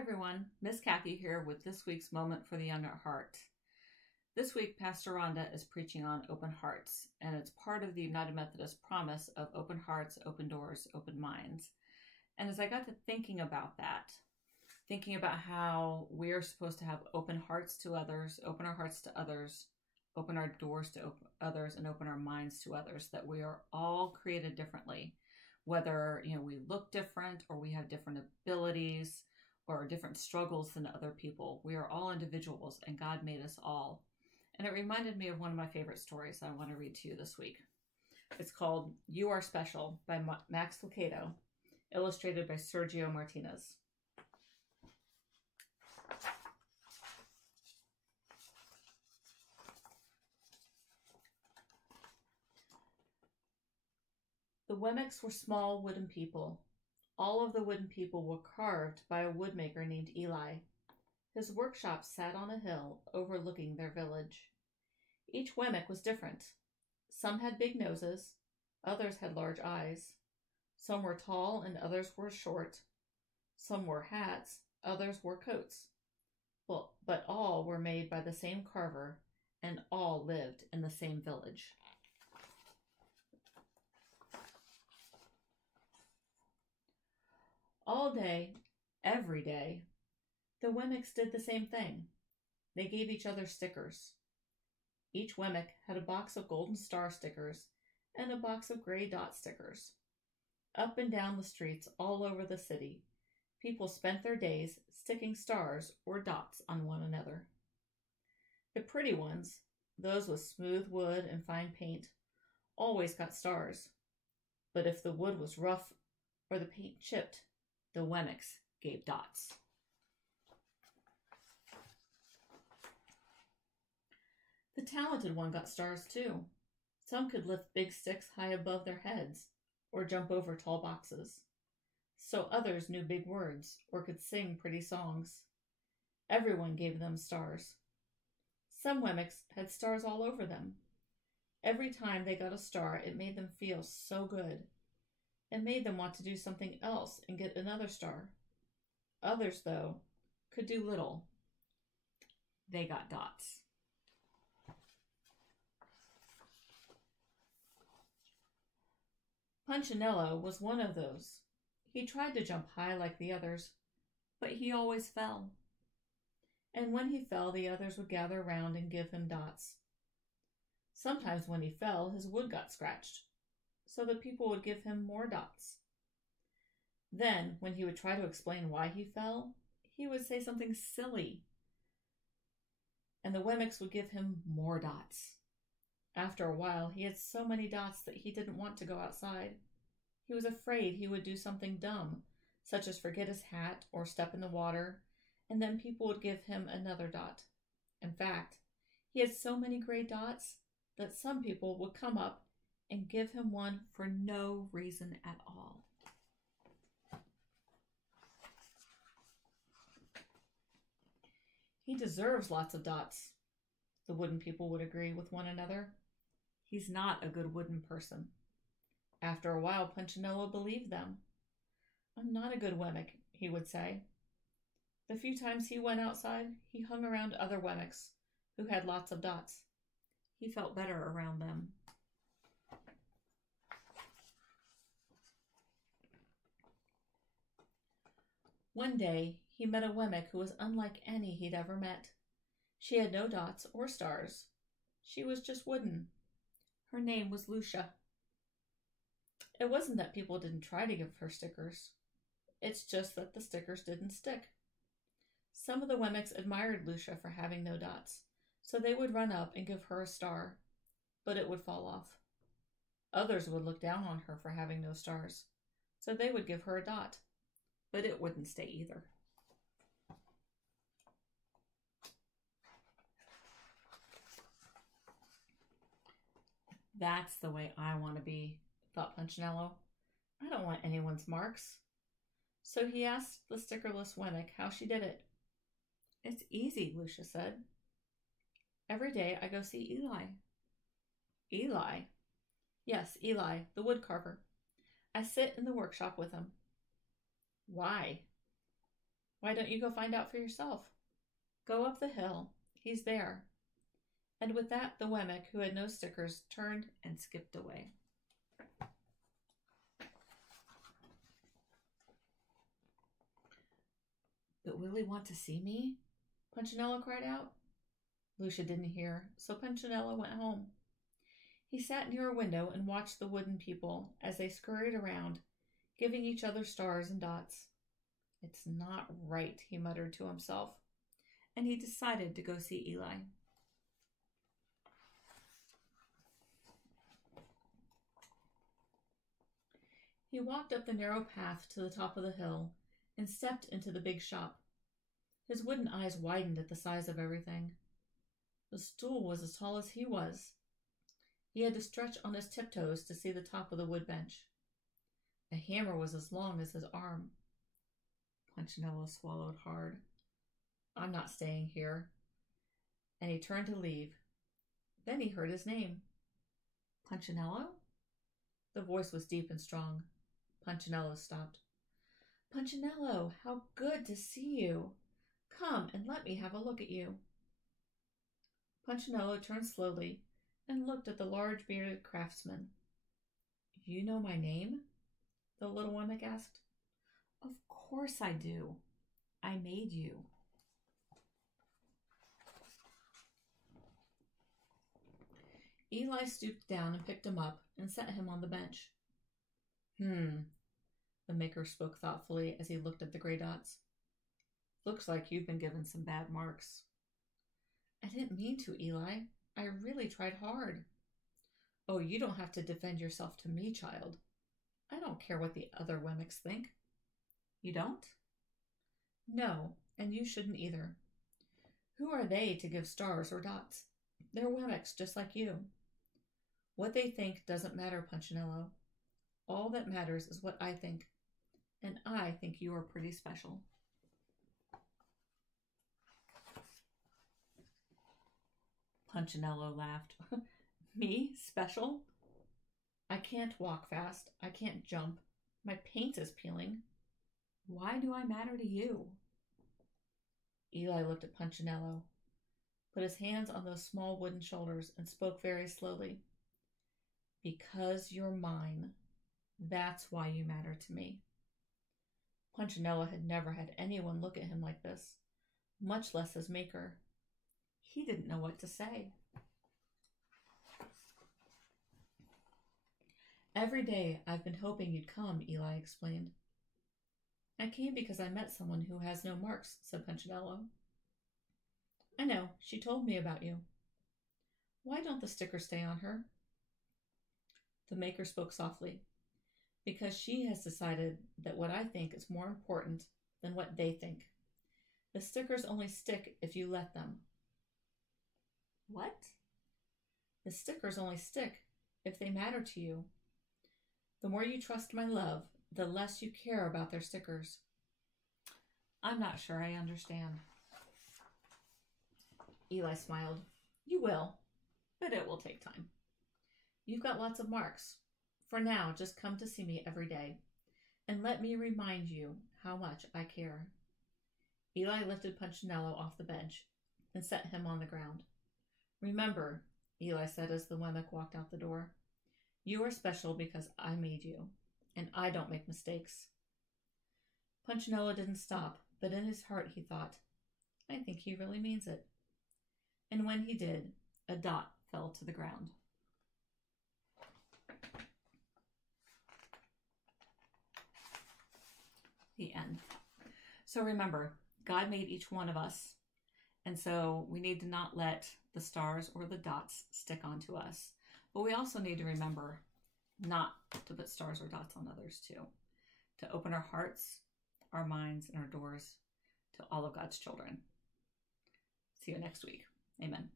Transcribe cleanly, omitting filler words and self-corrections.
everyone, Miss Kathy here with this week's Moment for the Young at Heart. This week, Pastor Rhonda is preaching on open hearts, and it's part of the United Methodist promise of open hearts, open doors, open minds. And as I got to thinking about that, thinking about how we're supposed to have open hearts to others, open our hearts to others, open our doors to others, and open our minds to others, that we are all created differently. Whether we look different or we have different abilities or different struggles than other people, we are all individuals and God made us all. And it reminded me of one of my favorite stories I want to read to you this week. It's called You Are Special by Max Lucado, illustrated by Sergio Martinez. The Wemmicks were small wooden people. All of the wooden people were carved by a woodmaker named Eli. His workshop sat on a hill overlooking their village. Each Wemmick was different. Some had big noses, others had large eyes. Some were tall and others were short. Some wore hats, others wore coats. But all were made by the same carver, and all lived in the same village. All day, every day, the Wemmicks did the same thing. They gave each other stickers. Each Wemmick had a box of golden star stickers and a box of gray dot stickers. Up and down the streets all over the city, people spent their days sticking stars or dots on one another. The pretty ones, those with smooth wood and fine paint, always got stars. But if the wood was rough or the paint chipped, the Wemmicks gave dots. The talented one got stars too. Some could lift big sticks high above their heads or jump over tall boxes. So others knew big words or could sing pretty songs. Everyone gave them stars. Some Wemmicks had stars all over them. Every time they got a star, it made them feel so good. It made them want to do something else and get another star. Others, though, could do little. They got dots. Punchinello was one of those. He tried to jump high like the others, but he always fell. And when he fell, the others would gather round and give him dots. Sometimes when he fell, his wood got scratched, so the people would give him more dots. Then, when he would try to explain why he fell, he would say something silly, and the Wemmicks would give him more dots. After a while, he had so many dots that he didn't want to go outside. He was afraid he would do something dumb, such as forget his hat or step in the water, and then people would give him another dot. In fact, he had so many gray dots that some people would come up and give him one for no reason at all. He deserves lots of dots, the wooden people would agree with one another. He's not a good wooden person. After a while, Punchinello believed them. I'm not a good Wemmick, he would say. The few times he went outside, he hung around other Wemmicks who had lots of dots. He felt better around them. One day, he met a Wemmick who was unlike any he'd ever met. She had no dots or stars. She was just wooden. Her name was Lucia. It wasn't that people didn't try to give her stickers. It's just that the stickers didn't stick. Some of the Wemmicks admired Lucia for having no dots, so they would run up and give her a star, but it would fall off. Others would look down on her for having no stars, so they would give her a dot, but it wouldn't stay either. That's the way I want to be, thought Punchinello. I don't want anyone's marks. So he asked the stickerless Wemmick how she did it. It's easy, Lucia said. Every day I go see Eli. Eli? Yes, Eli, the wood carver. I sit in the workshop with him. Why? Why don't you go find out for yourself? Go up the hill. He's there. And with that, the Wemmick, who had no stickers, turned and skipped away. But will he want to see me? Punchinello cried out. Lucia didn't hear, so Punchinello went home. He sat near a window and watched the wooden people as they scurried around, giving each other stars and dots. It's not right, he muttered to himself, and he decided to go see Eli. He walked up the narrow path to the top of the hill and stepped into the big shop. His wooden eyes widened at the size of everything. The stool was as tall as he was. He had to stretch on his tiptoes to see the top of the wood bench. The hammer was as long as his arm. Punchinello swallowed hard. I'm not staying here. And he turned to leave. Then he heard his name. Punchinello? The voice was deep and strong. Punchinello stopped. Punchinello, how good to see you. Come and let me have a look at you. Punchinello turned slowly and looked at the large bearded craftsman. You know my name? The little Wemmick asked. Of course I do. I made you. Eli stooped down and picked him up and set him on the bench. The maker spoke thoughtfully as he looked at the gray dots. Looks like you've been given some bad marks. I didn't mean to, Eli. I really tried hard. Oh, you don't have to defend yourself to me, child. I don't care what the other Wemmicks think. You don't? No, and you shouldn't either. Who are they to give stars or dots? They're Wemmicks just like you. What they think doesn't matter, Punchinello. All that matters is what I think, and I think you are pretty special. Punchinello laughed. Me? Special? I can't walk fast. I can't jump. My paint is peeling. Why do I matter to you? Eli looked at Punchinello, put his hands on those small wooden shoulders, and spoke very slowly. Because you're mine. That's why you matter to me. Punchinello had never had anyone look at him like this, much less his maker. He didn't know what to say. Every day I've been hoping you'd come, Eli explained. I came because I met someone who has no marks, said Punchinello. I know, she told me about you. Why don't the stickers stay on her? The maker spoke softly. Because she has decided that what I think is more important than what they think. The stickers only stick if you let them. What? The stickers only stick if they matter to you. The more you trust my love, the less you care about their stickers. I'm not sure I understand. Eli smiled. You will, but it will take time. You've got lots of marks. For now, just come to see me every day, and let me remind you how much I care. Eli lifted Punchinello off the bench and set him on the ground. Remember, Eli said as the Wemmick walked out the door, you are special because I made you, and I don't make mistakes. Punchinello didn't stop, but in his heart he thought, I think he really means it. And when he did, a dot fell to the ground. The end. So remember, God made each one of us, and so we need to not let the stars or the dots stick onto us. But we also need to remember not to put stars or dots on others too. To open our hearts, our minds, and our doors to all of God's children. See you next week. Amen.